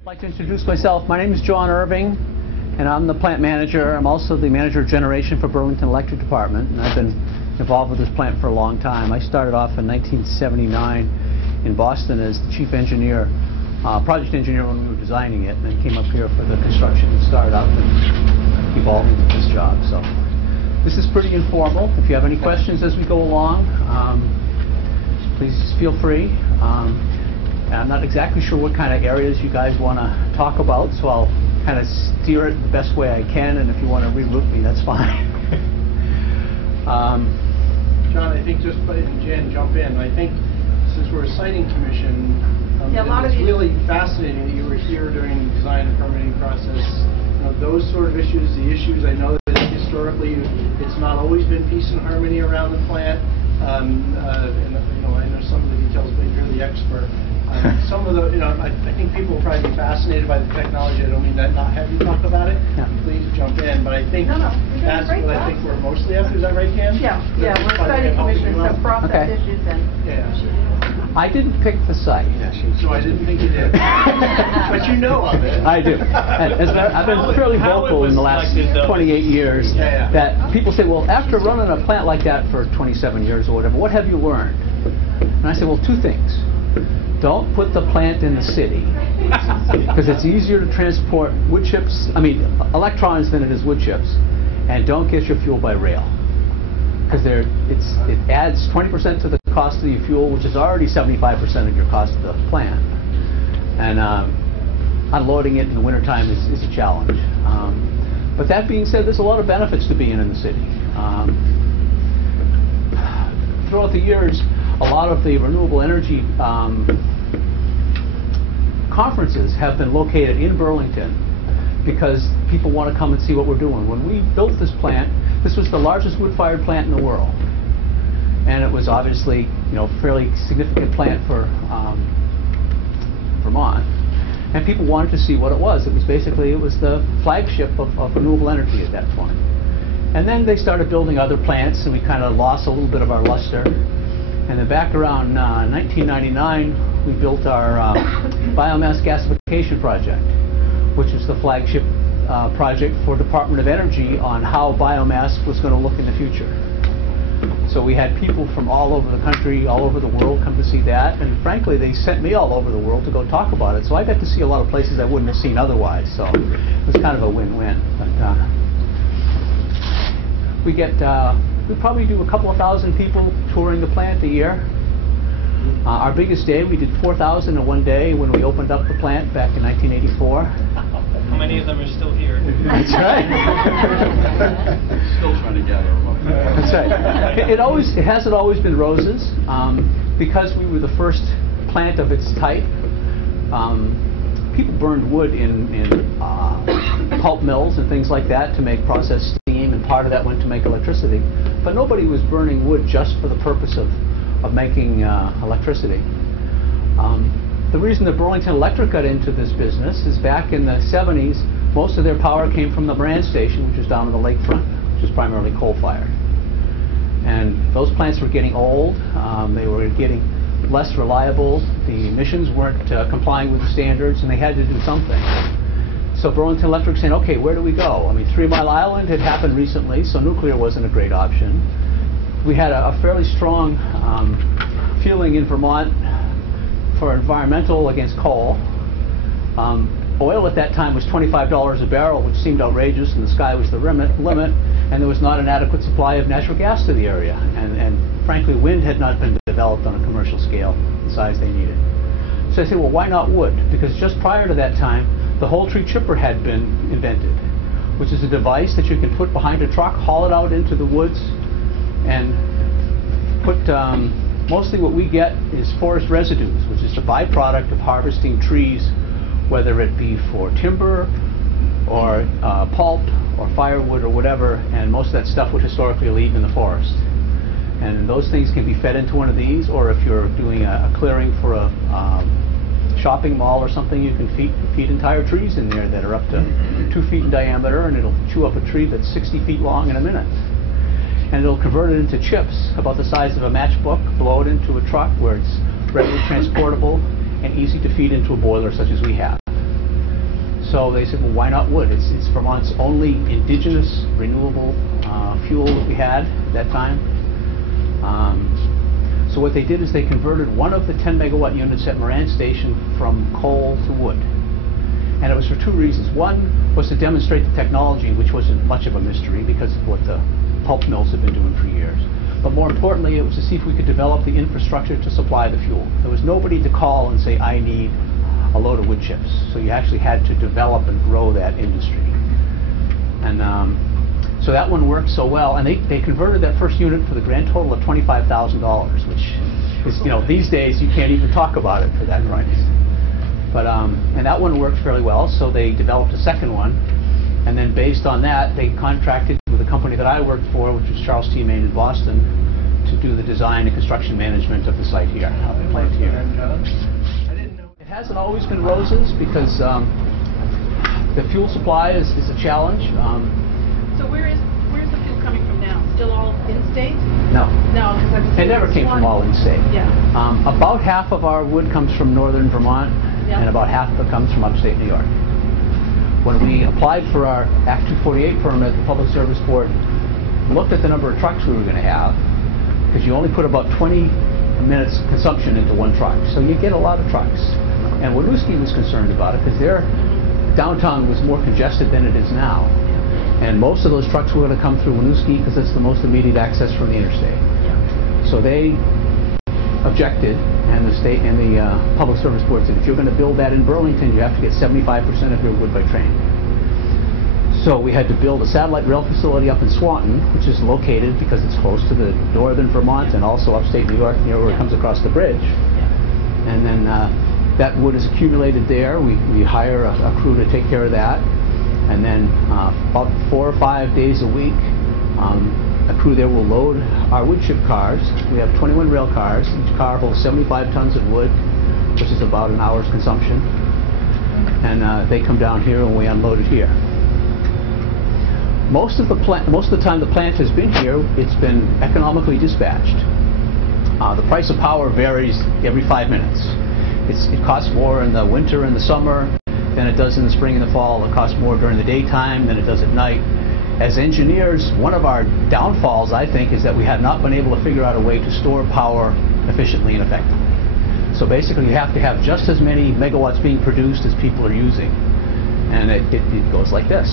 I'd like to introduce myself. My name is John Irving, and I'm the plant manager. I'm also the manager of generation for Burlington Electric Department, and I've been involved with this plant for a long time. I started off in 1979 in Boston as the chief engineer, project engineer when we were designing it, and then came up here for the construction and started out and evolved into this job. So this is pretty informal. If you have any questions as we go along, please feel free. I'm not exactly sure what kind of areas you guys want to talk about, so I'll kind of steer it the best way I can, and if you want to reroute me, that's fine. John, I think just and Jen, jump in. I think since we're a siting commission, it's really fascinating that you were here during the design and permitting process. You know, those sort of issues, the issues I know that historically it's not always been peace and harmony around the plant. And I know some of the details, but you're the expert. Some of the, I think people will probably be fascinated by the technology. I don't mean that not have you talk about it. Yeah. Please jump in. But I think that's what I think we're mostly after. Is that right, Cam? Yeah, we're studying commission, so process issues and. Yeah. I didn't pick the site. So I didn't think you did. But you know of it. I do. I've been fairly vocal in the last 28 years that people say, well, after running a plant like that for 27 years or whatever, what have you learned? And I say, well, two things. Don't put the plant in the city, because it's easier to transport wood chips, electrons than it is wood chips, and don't get your fuel by rail, because it adds 20% to the cost of your fuel, which is already 75% of your cost of the plant, and unloading it in the wintertime is a challenge. But that being said, there's a lot of benefits to being in the city. Throughout the years, a lot of the renewable energy conferences have been located in Burlington because people want to come and see what we're doing. When we built this plant, this was the largest wood-fired plant in the world, and it was obviously, a fairly significant plant for Vermont. And people wanted to see what it was. It was the flagship of renewable energy at that point. And then they started building other plants, and we kind of lost a little bit of our luster. And then back around 1999, we built our biomass gasification project, which was the flagship project for Department of Energy on how biomass was going to look in the future. So we had people from all over the country, all over the world come to see that, and frankly, they sent me all over the world to go talk about it. So I got to see a lot of places I wouldn't have seen otherwise. So it was kind of a win-win. But we probably do a couple of thousand people touring the plant a year. Our biggest day, we did 4,000 in one day when we opened up the plant back in 1984. How many of them are still here? That's right. Still trying to gather them up. That's right. It hasn't always been roses. Because we were the first plant of its type, people burned wood in pulp mills and things like that to make processed steam, and part of that went to make electricity. But nobody was burning wood just for the purpose of making electricity. The reason that Burlington Electric got into this business is back in the 70s, most of their power came from the Brand station, which was down on the lakefront, which was primarily coal-fired. And those plants were getting old, they were getting less reliable, the emissions weren't complying with the standards, and they had to do something. So Burlington Electric saying, okay, where do we go? 3 Mile Island had happened recently, so nuclear wasn't a great option. We had a fairly strong feeling in Vermont for environmental against coal. Oil at that time was $25 a barrel, which seemed outrageous, and the sky was the limit, and there was not an adequate supply of natural gas to the area. And frankly, wind had not been developed on a commercial scale the size they needed. So I said, well, why not wood? Because just prior to that time, the whole tree chipper had been invented, which is a device that you can put behind a truck, haul it out into the woods, and put, mostly what we get is forest residues, which is the byproduct of harvesting trees, whether it be for timber or pulp or firewood or whatever, and most of that stuff would historically leave in the forest. And those things can be fed into one of these, or if you're doing a clearing for a shopping mall or something, you can feed entire trees in there that are up to 2 feet in diameter, and it'll chew up a tree that's 60 feet long in a minute. And it'll convert it into chips about the size of a matchbook, blow it into a truck where it's readily transportable and easy to feed into a boiler such as we have. So they said, well, why not wood? It's Vermont's only indigenous renewable fuel that we had at that time. So what they did is they converted one of the 10 megawatt units at Moran Station from coal to wood. And it was for 2 reasons. One was to demonstrate the technology, which wasn't much of a mystery because of what the pulp mills have been doing for years. But more importantly, it was to see if we could develop the infrastructure to supply the fuel. There was nobody to call and say, I need a load of wood chips. So you actually had to develop and grow that industry. And so that one worked so well, and they converted that first unit for the grand total of $25,000, which is, you know, these days you can't even talk about it for that price. But and that one worked fairly well, so they developed a second one, and then based on that, they contracted with a company that I worked for, which was Charles T. Main in Boston, to do the design and construction management of the site here, the plant here. It hasn't always been roses because the fuel supply is a challenge. So where's the fuel coming from now? Still all in-state? No. No, because It never came from all in-state. Yeah. About half of our wood comes from northern Vermont, Yeah. and about half of it comes from upstate New York. When we applied for our Act 248 permit, the Public Service Board looked at the number of trucks we were going to have, because you only put about 20 minutes consumption into one truck, so you get a lot of trucks. And Winooski was concerned about it because their downtown was more congested than it is now. And most of those trucks were going to come through Winooski because it's the most immediate access from the interstate. So they objected, and the state and the Public Service Board said, if you're going to build that in Burlington, you have to get 75% of your wood by train. So we had to build a satellite rail facility up in Swanton, which is located because it's close to the northern Vermont and also upstate New York, near where it comes across the bridge. And then that wood is accumulated there. We hire a crew to take care of that. And then about 4 or 5 days a week, a crew there will load our wood chip cars. We have 21 rail cars. Each car holds 75 tons of wood, which is about an hour's consumption. And they come down here and we unload it here. Most of the time the plant has been here, it's been economically dispatched. The price of power varies every 5 minutes. It costs more in the winter and the summer than it does in the spring and the fall. It costs more during the daytime than it does at night. As engineers, one of our downfalls, I think, is that we have not been able to figure out a way to store power efficiently and effectively. So basically you have to have just as many megawatts being produced as people are using. And it goes like this.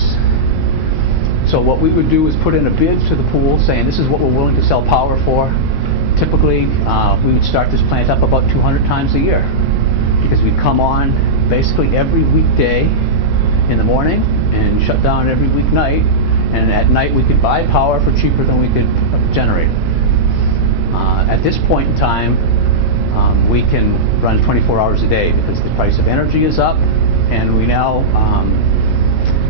So what we would do is put in a bid to the pool saying this is what we're willing to sell power for. Typically, we would start this plant up about 200 times a year because we'd come on basically every weekday in the morning and shut down every weeknight. And at night we could buy power for cheaper than we could generate it. At this point in time, we can run 24 hours a day because the price of energy is up, and we now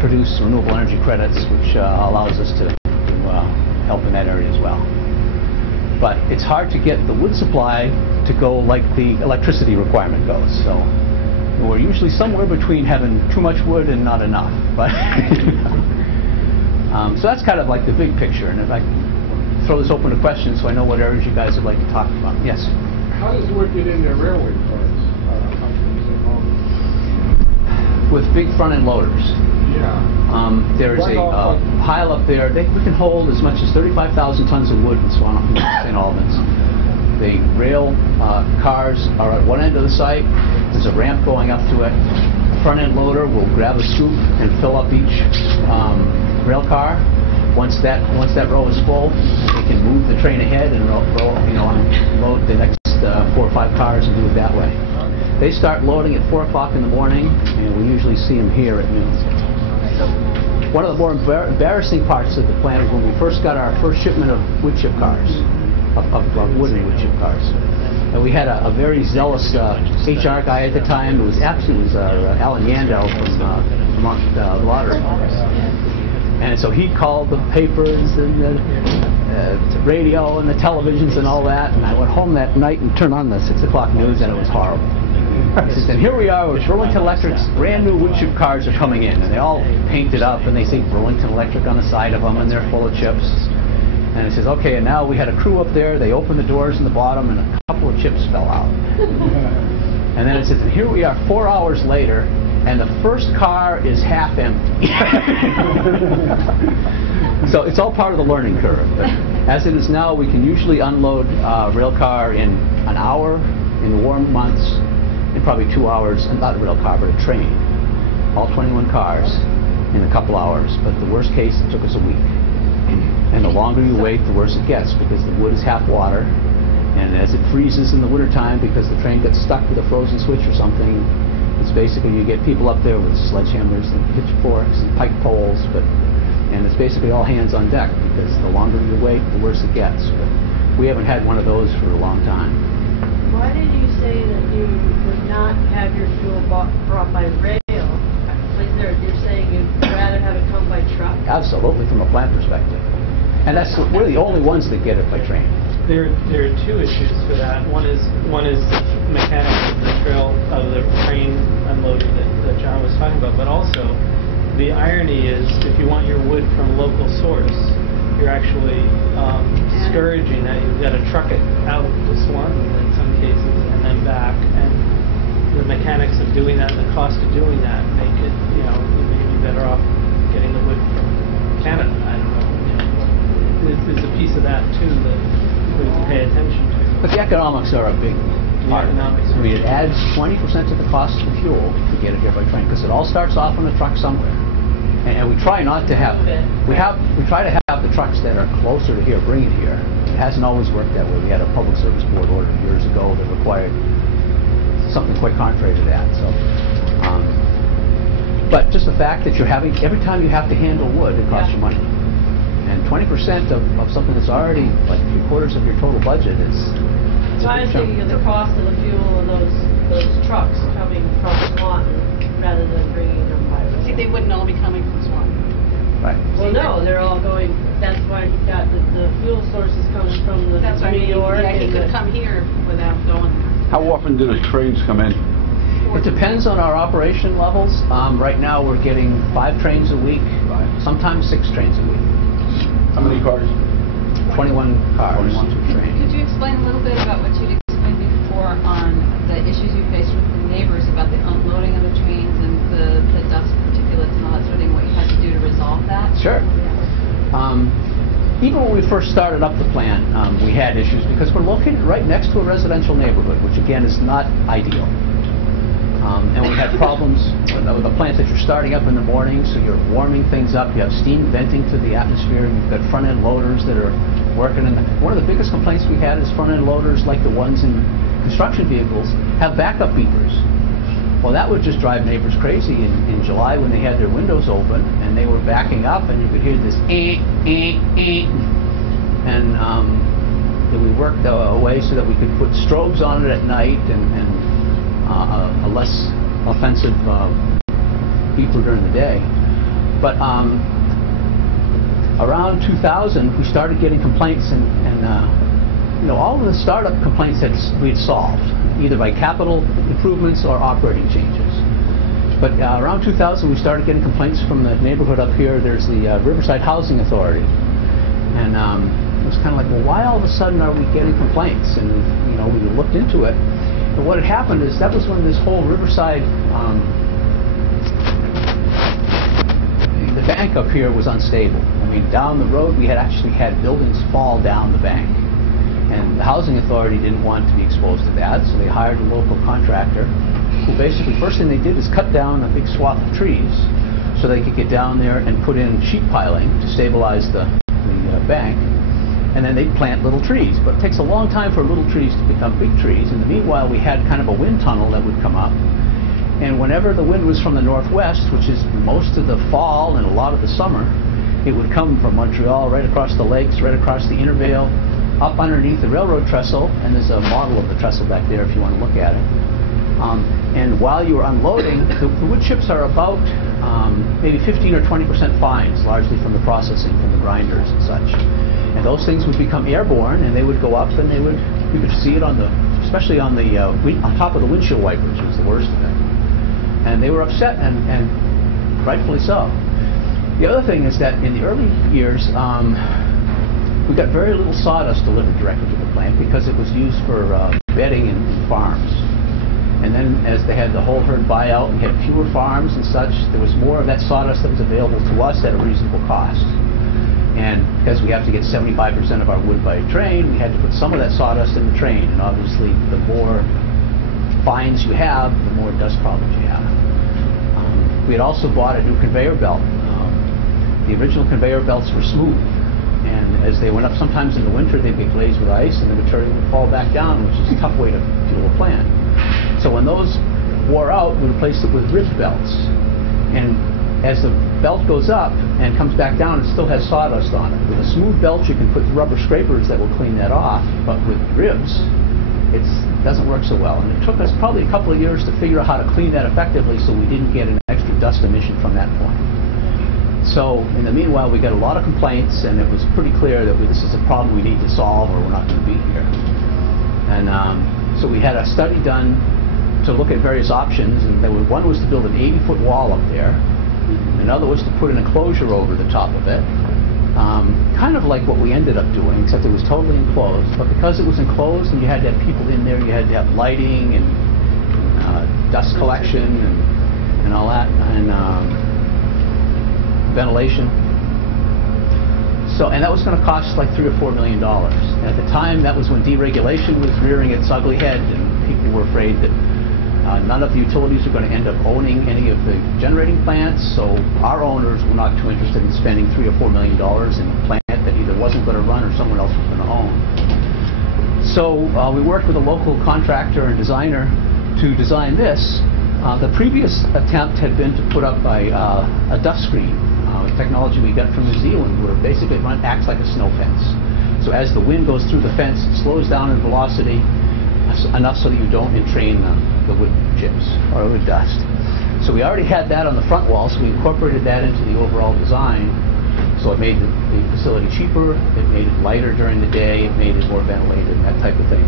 produce renewable energy credits, which allows us to help in that area as well. But it's hard to get the wood supply to go like the electricity requirement goes. So we're usually somewhere between having too much wood and not enough. But so that's kind of like the big picture. And if I throw this open to questions so I know what areas you guys would like to talk about. Yes? How does wood get in the railway cars? With big front-end loaders. Yeah. There's a pile up there. We can hold as much as 35,000 tons of wood in St. Albans. The rail cars are at one end of the site. There's a ramp going up to it. The front-end loader will grab a scoop and fill up each rail car. Once that row is full, they can move the train ahead and load the next 4 or 5 cars and do it that way. They start loading at 4 o'clock in the morning, and we usually see them here at noon. One of the more embarrassing parts of the plant is when we first got our first shipment of wood chip cars, of wooden wood chip cars. And we had a very zealous HR guy at the time. It was Alan Yandel from Vermont Lottery. And so he called the papers and radio and the televisions and all that, and I went home that night and turned on the 6 o'clock news, and it was horrible. And here we are with Burlington Electric's brand new wood chip cars are coming in, and they all painted up, and they say Burlington Electric on the side of them, and they're full of chips. And it says, okay, and now we had a crew up there, they opened the doors in the bottom, and a couple of chips fell out. And then it says, and here we are 4 hours later, and the first car is half empty. So it's all part of the learning curve. But as it is now, we can usually unload a rail car in an hour in the warm months, in probably 2 hours, and not a rail car, but a train. All 21 cars in a couple hours. But the worst case, it took us a week. And the longer you wait, the worse it gets, because the wood is half water. And as it freezes in the wintertime, because the train gets stuck with a frozen switch or something, it's basically you get people up there with sledgehammers and pitchforks and pike poles, and it's basically all hands on deck, because the longer you wait, the worse it gets. But we haven't had one of those for a long time. Why did you say that you would not have your fuel brought by rail? You're saying you'd rather have it come by truck? Absolutely, from a plant perspective. And we're the only ones that get it by train. There are two issues for that. One is mechanics of the train unloading that John was talking about, but also the irony is if you want your wood from a local source, you're actually discouraging that. You've got to truck it out to Swanton in some cases and then back, and the mechanics of doing that and the cost of doing that make it, you may be better off getting the wood from Canada. I don't know. There's a piece of that too that we have to pay attention to. But the economics are a big part of it. I mean, it adds 20% to the cost of the fuel to get it here by train, because it all starts off on a truck somewhere. And we try not to have, we try to have the trucks that are closer to here, bring it here. It hasn't always worked that way. We had a public service board order years ago that required something quite contrary to that. So, but just the fact that you're having, every time you have to handle wood, it costs you money. And 20% of something that's already like 3/4 of your total budget is. So I'm thinking of the cost of the fuel of those trucks coming from Swanton rather than bringing them by rail. See, they wouldn't all be coming from Swanton. Right. Well, no, they're all going. That's why you've got the fuel sources coming from the New York. Yeah, he could come here without going. How often do the trains come in? It depends on our operation levels. Right now we're getting 5 trains a week, sometimes 6 trains a week. How many cars? 21 cars. 21 trains. Could you explain a little bit about what you'd explained before on the issues you faced with the neighbors about the unloading of the trains and the dust particulates and all that sort of thing, what you had to do to resolve that? Sure. Even when we first started up the plant, we had issues because we're located right next to a residential neighborhood, which again is not ideal. And we had problems with the plant that you're starting up in the morning, so you're warming things up, you have steam venting to the atmosphere, you've got front-end loaders that are working. And one of the biggest complaints we had is front-end loaders, like the ones in construction vehicles, have backup beepers. Well, that would just drive neighbors crazy in July when they had their windows open and they were backing up, and you could hear this and then we worked a way so that we could put strobes on it at night and a less offensive beeper during the day. But around 2000, we started getting complaints, and all of the startup complaints that we'd solved, either by capital improvements or operating changes. But around 2000, we started getting complaints from the neighborhood up here. There's the Riverside Housing Authority, and it was kind of like, well, why all of a sudden are we getting complaints? And we looked into it. And what had happened is that was when this whole Riverside, the bank up here was unstable. I mean, down the road we had actually had buildings fall down the bank. And the housing authority didn't want to be exposed to that, so they hired a local contractor who basically, first thing they did is cut down a big swath of trees so they could get down there and put in sheet piling to stabilize the bank. And then they plant little trees. But it takes a long time for little trees to become big trees. In the meanwhile, we had kind of a wind tunnel that would come up. And whenever the wind was from the northwest, which is most of the fall and a lot of the summer, it would come from Montreal, right across the lakes, right across the Intervale, up underneath the railroad trestle. And there's a model of the trestle back there if you want to look at it. And while you were unloading, the wood chips are about maybe 15 or 20% fines, largely from the processing, from the grinders and such. And those things would become airborne, and they would go up, and you could see it on the, especially on the on top of the windshield wipers was the worst of it. And they were upset, and rightfully so. The other thing is that in the early years, we got very little sawdust delivered directly to the plant because it was used for bedding in farms. And then as they had the whole herd buyout and had fewer farms and such, there was more of that sawdust that was available to us at a reasonable cost. And because we have to get 75% of our wood by train, we had to put some of that sawdust in the train. And obviously, the more fines you have, the more dust problems you have. We had also bought a new conveyor belt. The original conveyor belts were smooth. And as they went up, sometimes in the winter, they'd get glazed with ice, and the material would fall back down, which is a tough way to fuel a plant. So when those wore out, we replaced it with ribbed belts. And as the belt goes up and comes back down, it still has sawdust on it. With a smooth belt, you can put rubber scrapers that will clean that off, but with ribs, it doesn't work so well. And it took us probably a couple of years to figure out how to clean that effectively so we didn't get an extra dust emission from that point. So in the meanwhile, we got a lot of complaints, and it was pretty clear that this is a problem we need to solve or we're not going to be here. And so we had a study done to look at various options, and one was to build an 80-foot wall up there. Another was to put an enclosure over the top of it, kind of like what we ended up doing, except it was totally enclosed. But because it was enclosed and you had to have people in there, you had to have lighting and dust collection and all that, and ventilation. So, and that was going to cost like $3 or $4 million. And at the time, that was when deregulation was rearing its ugly head, and people were afraid that none of the utilities are going to end up owning any of the generating plants. So our owners were not too interested in spending $3 or $4 million in a plant that either wasn't going to run or someone else was going to own. So we worked with a local contractor and designer to design this. The previous attempt had been to put up a dust screen. Technology we got from New Zealand, where basically it acts like a snow fence. So as the wind goes through the fence, it slows down in velocity enough so that you don't entrain the wood chips or wood dust. So we already had that on the front wall, so we incorporated that into the overall design. So it made the facility cheaper, it made it lighter during the day, it made it more ventilated, that type of thing.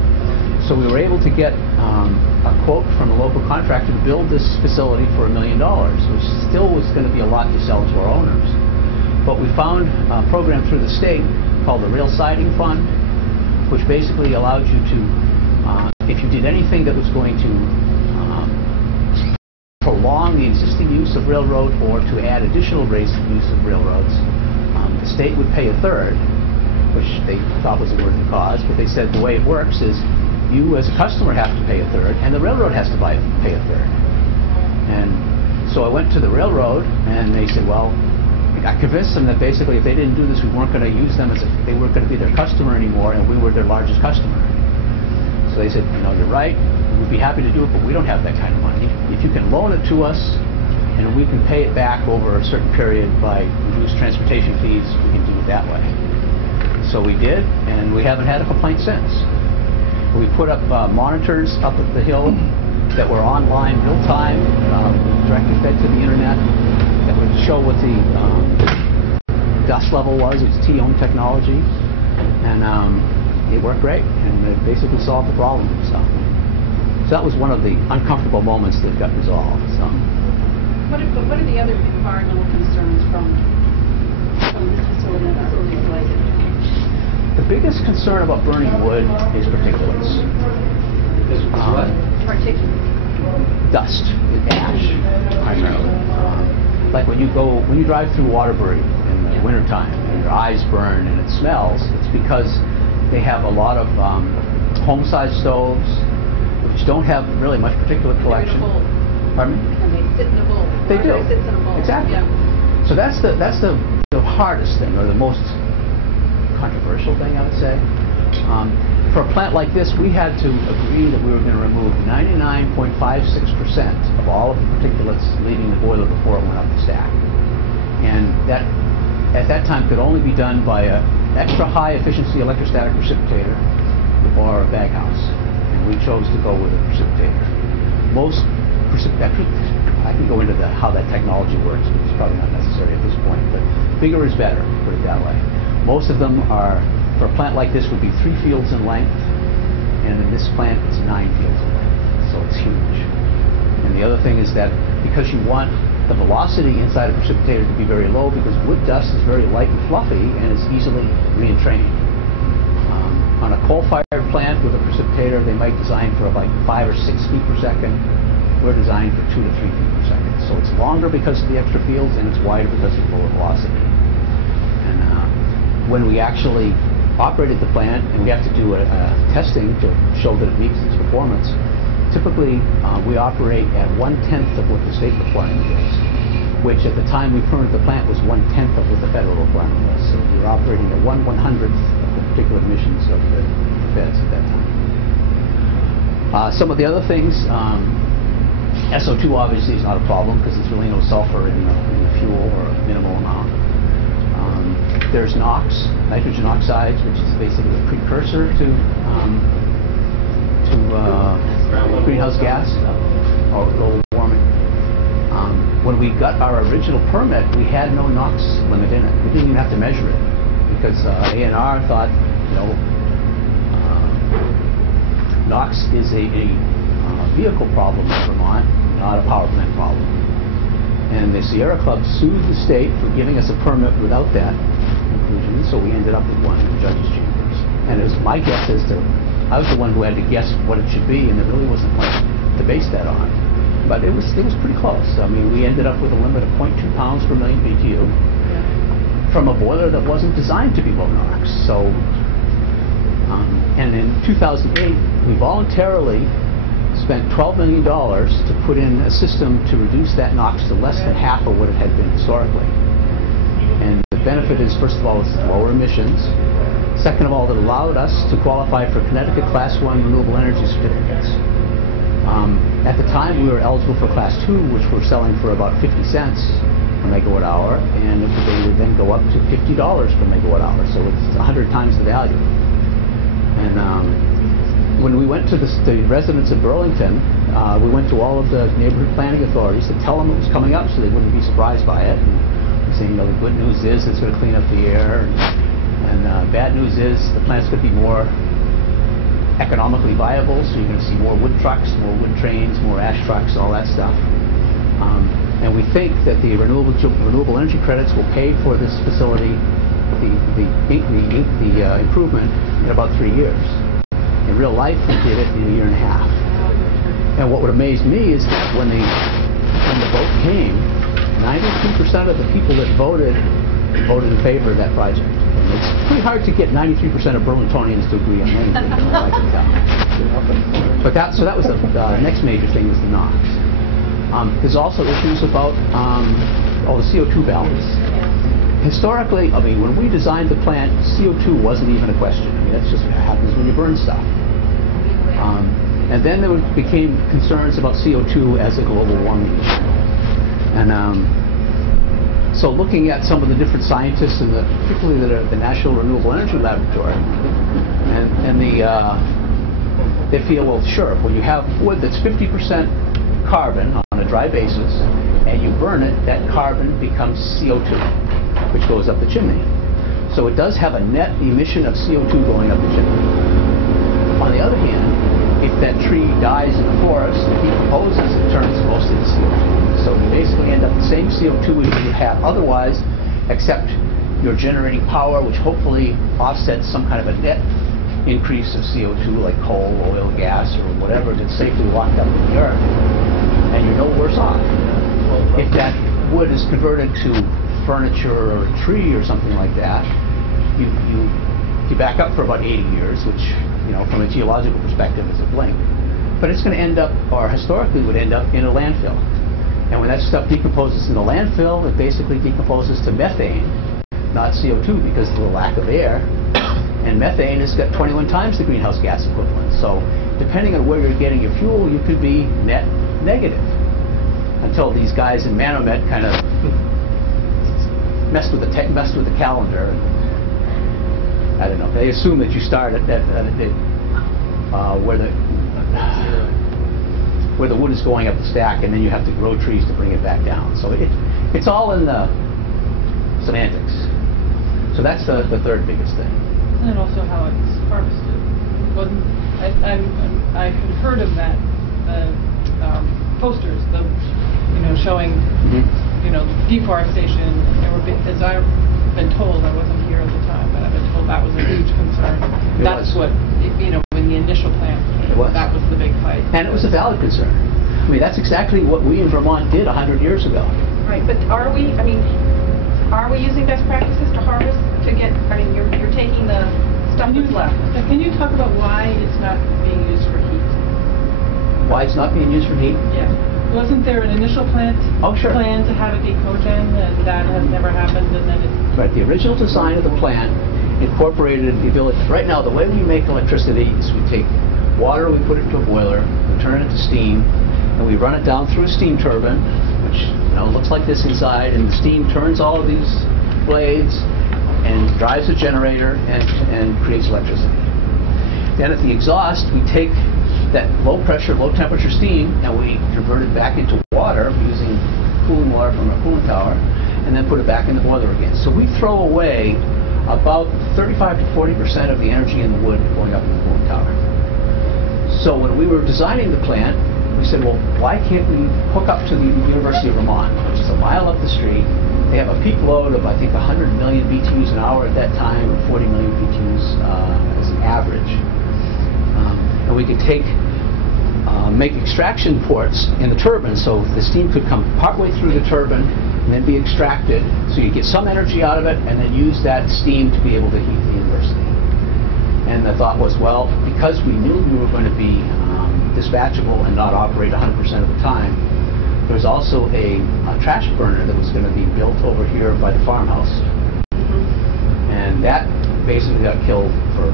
So we were able to get a quote from a local contractor to build this facility for $1 million, which still was going to be a lot to sell to our owners. But we found a program through the state called the Rail Siding Fund, which basically allowed you to, if you did anything that was going to prolong the existing use of railroad or to add additional use of railroads, the state would pay a third, which they thought was a worthy cause, but they said the way it works is you as a customer have to pay a third, and the railroad has to pay a third. And so I went to the railroad, and they said, well, I convinced them that basically if they didn't do this, we weren't going to use them they weren't going to be their customer anymore, and we were their largest customer. So they said, no, you're right, we'd be happy to do it, but we don't have that kind of money. If you can loan it to us, and we can pay it back over a certain period by reduced transportation fees, we can do it that way. So we did, and we haven't had a complaint since. We put up monitors up at the hill that were online real time, directly fed to the internet, that would show what the dust level was. It was T-ohm technology, and it worked great, and it basically solved the problem. So that was one of the uncomfortable moments that got resolved. So. What are the other environmental concerns from this facility related? The biggest concern about burning wood is particulates. What? Particulate. Dust, ash, primarily. Like when you drive through Waterbury in the wintertime and your eyes burn and it smells, it's because they have a lot of home-sized stoves which don't have really much particulate collection. Pardon me? And they sit in a bowl. They do. Sits in a bowl. Exactly. Yeah. So that's the hardest thing, or the most controversial thing, I would say. For a plant like this, we had to agree that we were going to remove 99.56% of all of the particulates leaving the boiler before it went up the stack. And that, at that time, could only be done by an extra high efficiency electrostatic precipitator or a baghouse. And we chose to go with a precipitator. Most I can go into how that technology works, but it's probably not necessary at this point, but bigger is better, put it that way. Most of them are for a plant like this would be 3 fields in length, and in this plant it's 9 fields in length, so it's huge. And the other thing is that because you want the velocity inside a precipitator to be very low, because wood dust is very light and fluffy and is easily re-entrained. On a coal-fired plant with a precipitator, they might design for like 5 or 6 feet per second. We're designed for 2 to 3 feet per second. So it's longer because of the extra fields, and it's wider because of lower velocity. And when we actually operated the plant, and we have to do a testing to show that it meets its performance, typically we operate at 1/10 of what the state requirement is, which at the time we permitted the plant was 1/10 of what the federal requirement was. So we were operating at 1/100th of the particular emissions of the feds at that time. Some of the other things, SO2 obviously is not a problem because there's really no sulfur in the fuel, or a minimal amount. There's NOx, nitrogen oxides, which is basically a precursor to greenhouse gas or global warming. When we got our original permit, we had no NOx limit in it. We didn't even have to measure it because A&R thought, NOx is a vehicle problem in Vermont, not a power plant problem. And the Sierra Club sued the state for giving us a permit without that conclusion, so we ended up with one in the judges' chambers. And it was my guess as to, I was the one who had to guess what it should be, and there really wasn't much to base that on. But it was pretty close. I mean, we ended up with a limit of 0.2 pounds per million BTU from a boiler that wasn't designed to be low NOx. So, and in 2008, we voluntarily spent $12 million to put in a system to reduce that NOx to less than half of what it had been historically. And the benefit is, first of all, it's lower emissions. Second of all, it allowed us to qualify for Connecticut Class 1 renewable energy certificates. At the time, we were eligible for Class 2, which we're selling for about 50 cents per megawatt hour, and they would then go up to $50 per megawatt hour, so it's 100 times the value. And when we went to the residents of Burlington, we went to all of the neighborhood planning authorities to tell them it was coming up so they wouldn't be surprised by it. And saying, the good news is it's going to clean up the air, and bad news is the plant's going to be more economically viable, so you're going to see more wood trucks, more wood trains, more ash trucks, all that stuff. And we think that the renewable energy credits will pay for this facility, the improvement, in about 3 years. In real life, we did it in a year and a half. And what would amaze me is that when the vote came, 92% of the people that voted in favor of that project. And it's pretty hard to get 93% of Burlingtonians to agree on anything. But that was the next major thing, was the NOx. There's also issues about the CO2 balance. Historically, I mean, when we designed the plant, CO2 wasn't even a question. I mean, that's just what happens when you burn stuff. And then there became concerns about CO2 as a global warming issue. And so looking at some of the different scientists, and particularly the National Renewable Energy Laboratory, and they feel, well, sure, when you have wood that's 50% carbon on a dry basis, and you burn it, that carbon becomes CO2, which goes up the chimney. So it does have a net emission of CO2 going up the chimney. On the other hand, if that tree dies in the forest and decomposes, it turns most of the CO2. So you basically end up the same CO2 as you would have otherwise, except you're generating power, which hopefully offsets some kind of a net increase of CO2, like coal, oil, gas, or whatever that's safely locked up in the earth, and you're no worse off. If that wood is converted to furniture or a tree or something like that, you back up for about 80 years, which, from a geological perspective is a blink. But it's going to end up, or historically would end up, in a landfill. And when that stuff decomposes in the landfill, it basically decomposes to methane, not CO2, because of the lack of air. And methane has got 21 times the greenhouse gas equivalent. So depending on where you're getting your fuel, you could be net negative. Until these guys in Manomet kind of messed with the calendar. I don't know. They assume that you start at where the wood is going up the stack, and then you have to grow trees to bring it back down. So it's all in the semantics. So that's the third biggest thing. And also how it's harvested. Wasn't I had heard of that posters, showing deforestation. There were as I've been told, I wasn't here at the time, but I've been told that was a huge concern. That's what in the initial plan, that was the big fight. And it was a valid concern. I mean, that's exactly what we in Vermont did 100 years ago. Right, but are we using best practices to harvest to get? You're taking the stuff that's left. Can you talk about why it's not being used for heat? Why it's not being used for heat? Yeah. Wasn't there an initial plan to have it be cogen, and that has never happened, and then it's... Right, the original design of the plant incorporated the ability... Right now, the way we make electricity is we take water, we put it into a boiler, we turn it into steam, and we run it down through a steam turbine, which looks like this inside, and the steam turns all of these blades and drives a generator and creates electricity. Then at the exhaust, we take that low pressure, low temperature steam, and we convert it back into water using cooling water from a cooling tower, and then put it back in the boiler again. So we throw away about 35 to 40% of the energy in the wood going up in the cooling tower. So when we were designing the plant, we said, well, why can't we hook up to the University of Vermont, which is a mile up the street? They have a peak load of, I think, 100 million BTUs an hour at that time, or 40 million BTUs as an average. And we could make extraction ports in the turbine, so the steam could come partway through the turbine and then be extracted, so you get some energy out of it, and then use that steam to be able to heat the university. And the thought was, well, because we knew we were going to be dispatchable and not operate 100% of the time, there was also a trash burner that was going to be built over here by the farmhouse. And that basically got killed for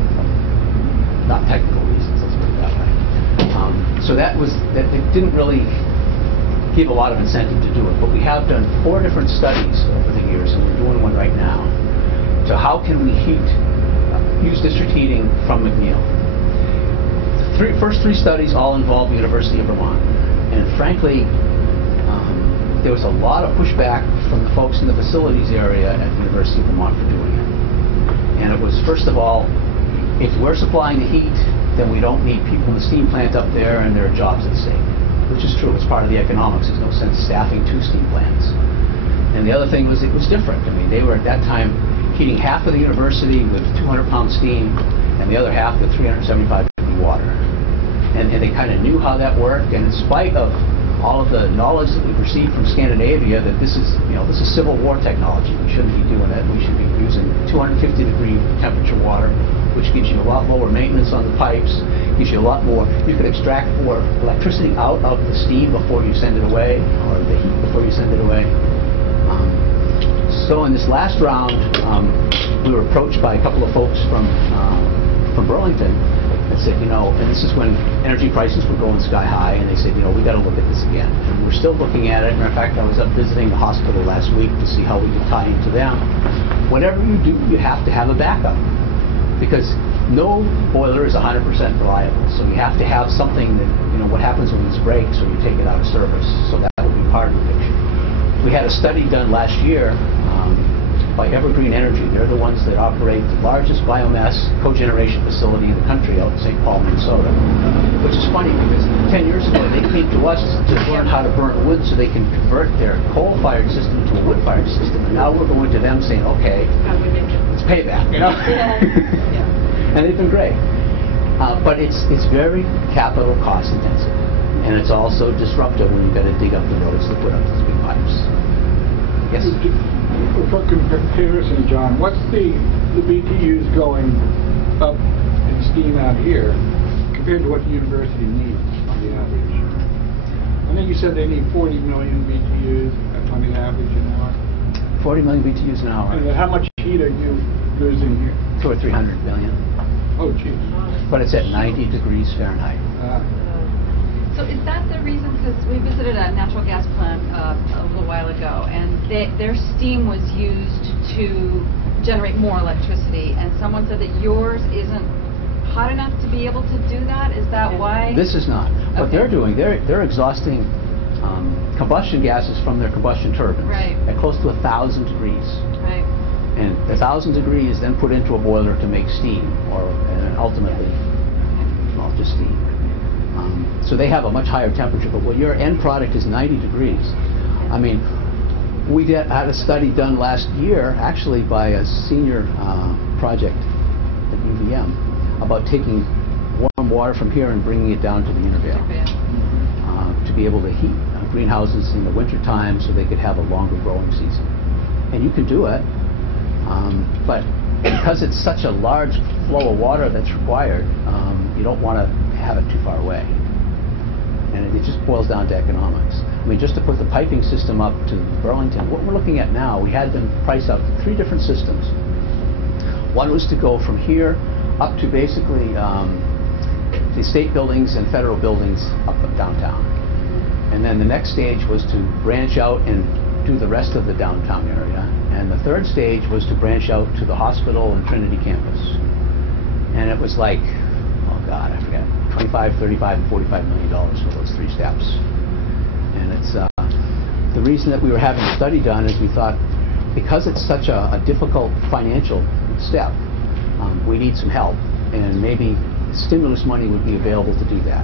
not technical reasons, let's put it that way. So that didn't really give a lot of incentive to do it. But we have done 4 different studies over the years, and we're doing one right now, to how can we use district heating from McNeil. The first 3 studies all involve the University of Vermont. And frankly, there was a lot of pushback from the folks in the facilities area at the University of Vermont for doing it. And it was, first of all, if we're supplying the heat, then we don't need people in the steam plant up there, and there are jobs at stake, which is true. It's part of the economics. There's no sense staffing 2 steam plants. And the other thing was it was different. I mean, they were at that time heating half of the university with 200-pound steam, and the other half with 375-degree water. And they kind of knew how that worked. And in spite of all of the knowledge that we've received from Scandinavia that this is Civil War technology, we shouldn't be doing it. We should be using 250-degree temperature water, which gives you a lot lower maintenance on the pipes, gives you a lot more. You could extract more electricity out of the steam before you send it away, or the heat before you send it away. So in this last round, we were approached by a couple of folks from Burlington that said, and this is when energy prices were going sky high, and they said, we got to look at this again. And we're still looking at it. Matter of fact, I was up visiting the hospital last week to see how we could tie into them. Whatever you do, you have to have a backup, because no boiler is 100% reliable. So you have to have something that, what happens when this breaks or you take it out of service. So that will be part of the picture. We had a study done last year by Evergreen Energy. They're the ones that operate the largest biomass cogeneration facility in the country out in St. Paul, Minnesota. Which is funny, because 10 years ago they came to us to learn how to burn wood so they can convert their coal-fired system to a wood-fired system. And now we're going to them saying, okay, it's payback, Yeah. And they've been great. But it's very capital cost intensive. And it's also disruptive when you've got to dig up the roads to put up these big pipes. Yes? For comparison, John, what's the BTUs going up in steam out here compared to what the university needs on the average? I think you said they need 40 million BTUs on the average an hour. 40 million BTUs an hour. And how much heat are you losing here? 200 or 300 million. Oh, geez. But it's at 90 degrees Fahrenheit. So is that the reason, because we visited a natural gas plant a little while ago, and their steam was used to generate more electricity, and someone said that yours isn't hot enough to be able to do that? Is that why? This is not. What they're doing, they're exhausting combustion gases from their combustion turbines at close to 1,000 degrees. Right. And 1,000 degrees then put into a boiler to make steam, or and ultimately, well, just steam. So they have a much higher temperature, but when your end product is 90 degrees, I mean, we had a study done last year, actually by a senior project at UVM, about taking warm water from here and bringing it down to the Intervale to be able to heat greenhouses in the winter time so they could have a longer growing season. And you can do it, but because it's such a large flow of water that's required, you don't want to have it too far away. And it just boils down to economics. I mean, just to put the piping system up to Burlington, what we're looking at now, we had them price out 3 different systems. One was to go from here up to basically the state buildings and federal buildings up downtown. And then the next stage was to branch out and do the rest of the downtown area. And the third stage was to branch out to the hospital and Trinity campus. And it was like, oh God, I forget, $25, $35, and $45 million for those 3 steps. And it's the reason that we were having a study done is we thought, because it's such a difficult financial step, we need some help, and maybe stimulus money would be available to do that.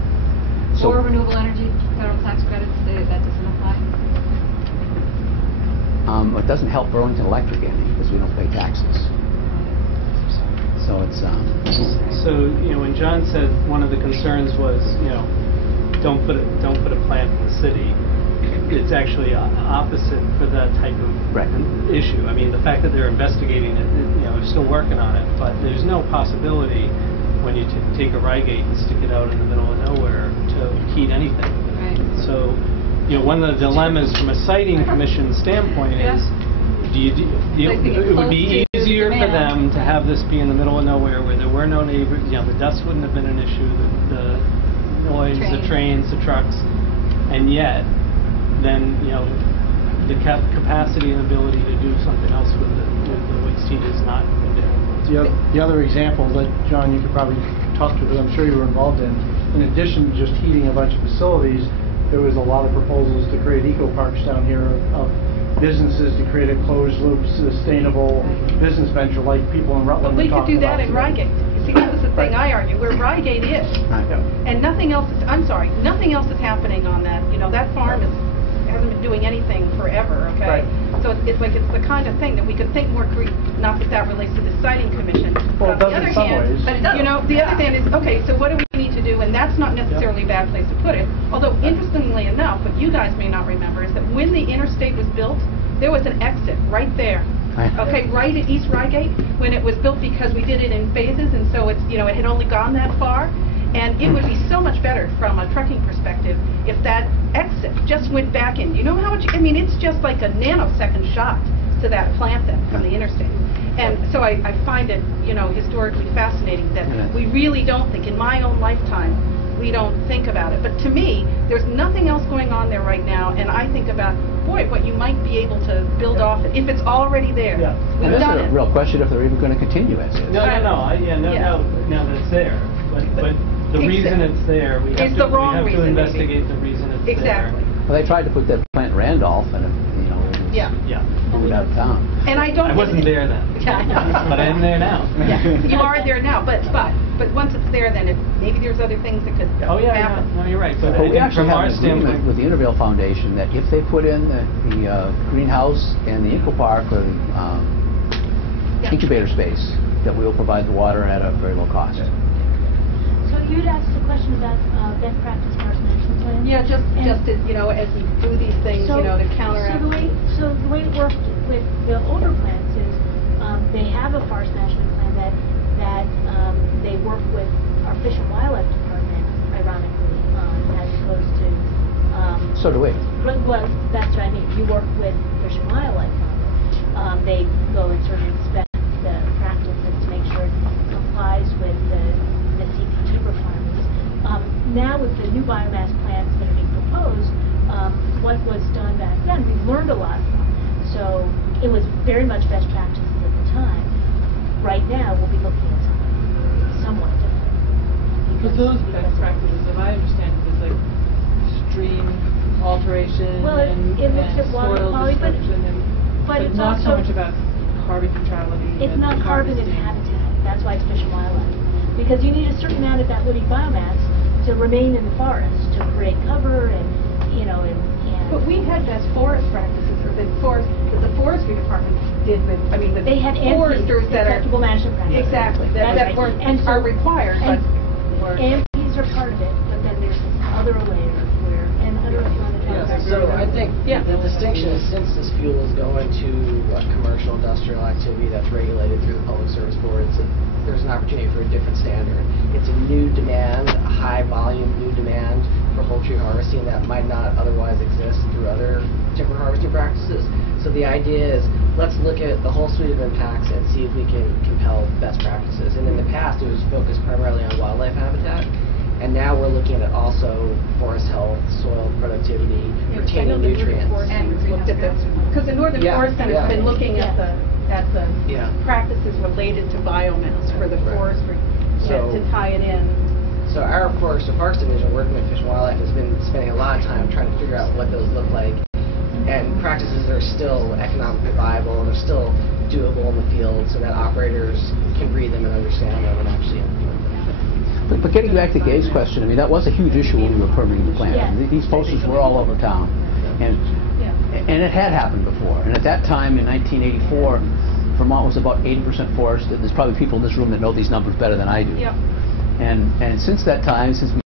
So, or renewable energy federal tax credits, that doesn't apply? It doesn't help Burlington Electric any, because we don't pay taxes. So it's So, you know, when John said one of the concerns was, you know, don't put a plant in the city, it's actually opposite for that type of issue. I mean, the fact that they're investigating it, you know, they're still working on it, but there's no possibility when you take a Rygate and stick it out in the middle of nowhere to heat anything. Right. So, you know, one of the dilemmas from a siting commission standpoint is, it would be easier for them to have this be in the middle of nowhere where there were no neighbors, you know, the dust wouldn't have been an issue, the noise, the trains, the trucks, and yet, then, you know, the capacity and ability to do something else with the waste heat is not available. The other example that, John, you could probably talk to, that I'm sure you were involved in addition to just heating a bunch of facilities, there was a lot of proposals to create eco-parks down here of businesses to create a closed-loop, sustainable business venture like people in Rutland. But we could do that in Rygate. You see, that was the thing I argue, where Rygate is. And nothing else is, I'm sorry, nothing else is happening on that. You know, that farm hasn't been doing anything forever, okay? Right. So it's like, it's the kind of thing that we could think more, not that that relates to the siting commission. Well, it does in some ways. But you know, the other hand is, okay, so what do we need to do? And that's not necessarily a bad place to put it. Although, interestingly enough, what you guys may not remember is that when the interstate was built, there was an exit right there. Okay, right at East Rygate, when it was built, because we did it in phases, and so it's, you know, it had only gone that far. And it would be so much better from a trucking perspective if that exit just went back in. You know how much, I mean, it's just like a nanosecond shot to that plant then from the interstate. And so I find it, you know, historically fascinating that we really don't think, in my own lifetime, we don't think about it. But to me, there's nothing else going on there right now, and I think about, boy, what you might be able to build off it, if it's already there. We've done it. There's a real question if they're even going to continue as is. No, now that it's there. But the reason it's there, we have to investigate the reason it's there. Exactly. Well, they tried to put that plant in Randolph, and you know, moved out of town. And I wasn't there then, but I am there now. You are there now, but once it's there, then maybe there's other things that could happen. No, you're right. But we actually from have our an agreement standpoint, with the Intervale Foundation that if they put in the greenhouse and the eco park or the incubator space, that we will provide the water at a very low cost. So you'd asked a question about best practice forest management plan? Yeah, just as, you know, as we do these things, you know, to counteract. So the way it worked with the older plants is they have a forest management plan that they work with our Fish and Wildlife Department, ironically, as opposed to... So do we. Well, that's what I mean. You work with Fish and Wildlife on it. They go and sort of inspect the practices to make sure it complies with the CPT requirements. Now with the new biomass plants that are being proposed, what was done back then, we've learned a lot from. So it was very much best practices at the time. Right now, we'll be looking at something somewhat different. But those best practices, if I understand it, is like stream alteration it looks at water soil quality, destruction, but but it's not so also much about carbon neutrality. It's and not carbon, it's steam. habitat. That's why it's fish and wildlife. Because you need a certain amount of that woody biomass to remain in the forest, to create cover and, you know, and But we had best forest practices, or the forestry department did with, I mean, with they had foresters AMPs, that are... acceptable management practices. Exactly, that That's right. weren't, And so- are required, but weren't... AMPs are part of it, but then there's this other layer where, and I don't know if you want to talk about So I think Yeah. the distinction is, since this fuel is going to a commercial industrial activity that's regulated through the Public Service Board, there's an opportunity for a different standard. It's a new demand, a high volume new demand for poultry harvesting that might not otherwise exist through other timber harvesting practices. So the idea is, let's look at the whole suite of impacts and see if we can compel best practices. And in the past, it was focused primarily on wildlife habitat. And now we're looking at also forest health, soil productivity, retaining nutrients. And looked at this, because the Northern Yeah, Forest Center has yeah. been looking at the Yeah. practices related to biomass for the Right. forestry, So- to tie it in. So our Forest and Parks Division, working with Fish and Wildlife, has been spending a lot of time trying to figure out what those look like. And practices that are still economically viable and are still doable in the field so that operators can read them and understand them and actually implement them. But getting back to Gabe's question, I mean, that was a huge issue when we were permitting the plant. Yeah. These posters were all over town. And it had happened before. And at that time, in 1984, Vermont was about 80% forested. There's probably people in this room that know these numbers better than I do. Yep. And since that time, since we